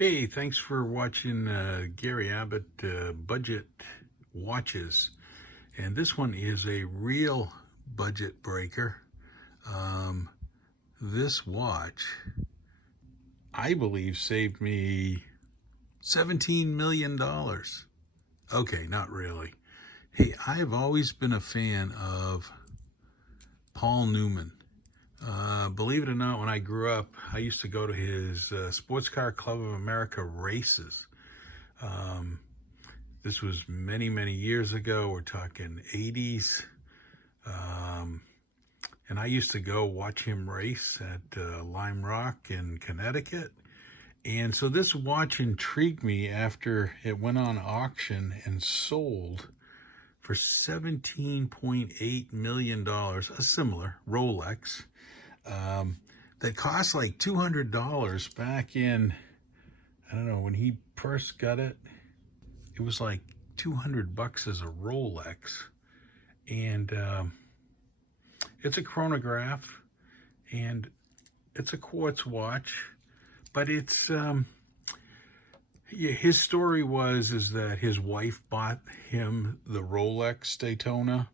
Hey, thanks for watching Gary Abbott Budget Watches. And this one is a real budget breaker. This watch, I believe, saved me $17 million. Okay, not really. Hey, I've always been a fan of Paul Newman. Believe it or not, when I grew up, I used to go to his Sports Car Club of America races. This was many, many years ago. We're talking 80s. And I used to go watch him race at Lime Rock in Connecticut. And so this watch intrigued me after it went on auction and sold for $17.8 million, a similar Rolex. That cost like $200 back in, I don't know, when he first got it, it was like $200 as a Rolex. And it's a chronograph, and it's a quartz watch, but it's, his story is that his wife bought him the Rolex Daytona.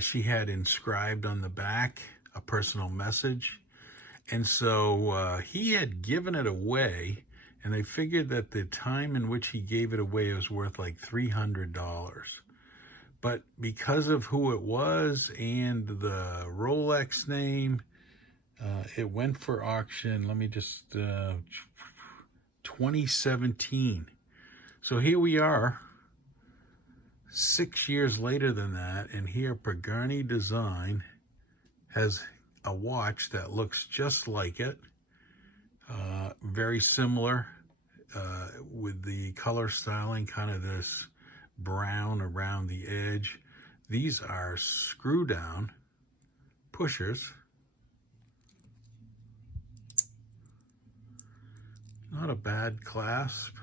She had inscribed on the back a personal message. And so he had given it away, and they figured that the time in which he gave it away was worth like $300. But because of who it was and the Rolex name, it went for auction. Let me just, 2017. So here we are, 6 years later than that, and here Pagani Design has a watch that looks just like it, very similar, with the color styling, kind of this brown around the edge. These are screw down pushers. Not a bad clasp,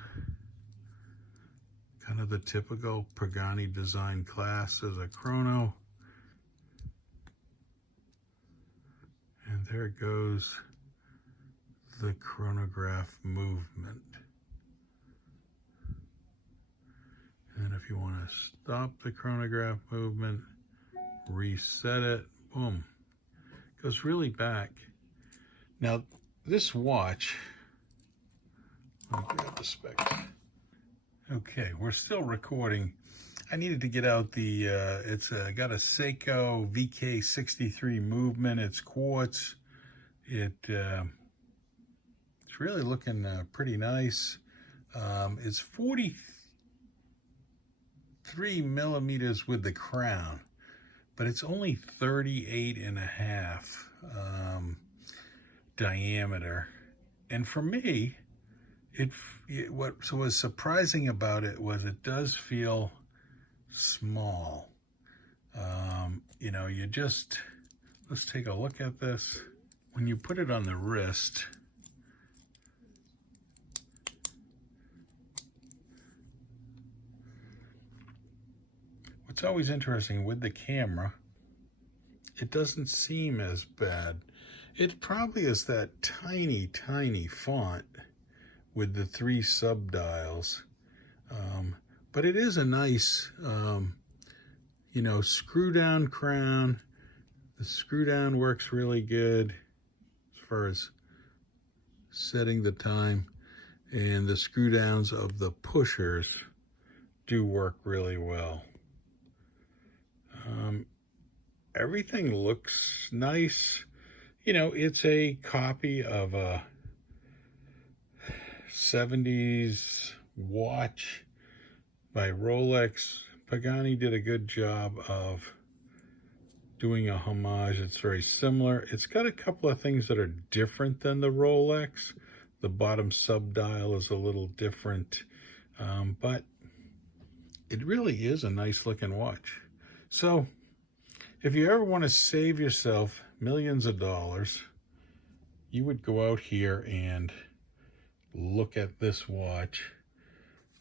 kind of the typical Pagani Design clasp as a chrono. And there goes the chronograph movement. And if you want to stop the chronograph movement, reset it, boom, goes really back. Now, this watch, let me grab the specs. Okay, we're still recording. I needed to get out the, it's got a Seiko VK63 movement. It's quartz. It's really looking pretty nice. It's 43 millimeters with the crown, but it's only 38.5 diameter. And for me, what was surprising about it was it does feel small. You know, let's take a look at this. When you put it on the wrist, what's always interesting with the camera, it doesn't seem as bad. It probably is that tiny, tiny font with the 3 subdials. But it is a nice, you know, screw down crown. The screw down works really good as far as setting the time. And the screw downs of the pushers do work really well. Everything looks nice. You know, it's a copy of a 70s watch by Rolex. Pagani did a good job of doing a homage. It's very similar. It's got a couple of things that are different than the Rolex. The bottom subdial is a little different, but it really is a nice looking watch. So if you ever want to save yourself millions of dollars, you would go out here and look at this watch,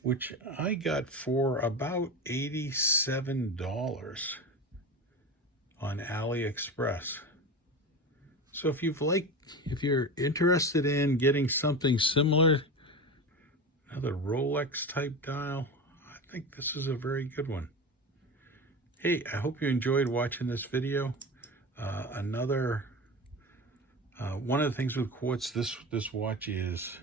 which I got for about $87 on AliExpress. So if you're interested in getting something similar Another Rolex type dial. I think this is a very good one. Hey, I hope you enjoyed watching this video. One of the things with quartz, this watch is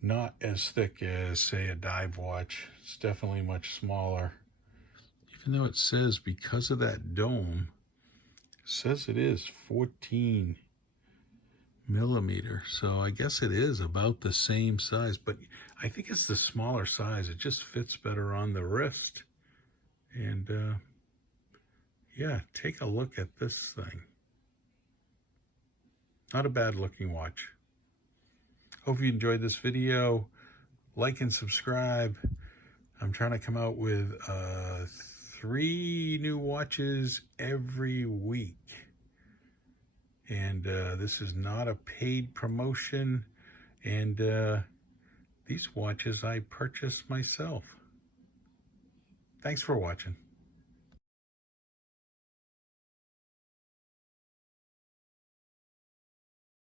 not as thick as, say, a dive watch. It's definitely much smaller. Even though it says, because of that dome, it says it is 14 millimeter. So I guess it is about the same size, but I think it's the smaller size. It just fits better on the wrist. And yeah, take a look at this thing. Not a bad looking watch. Hope you enjoyed this video. Like and subscribe. I'm trying to come out with 3 new watches every week. And this is not a paid promotion. And these watches I purchased myself. Thanks for watching.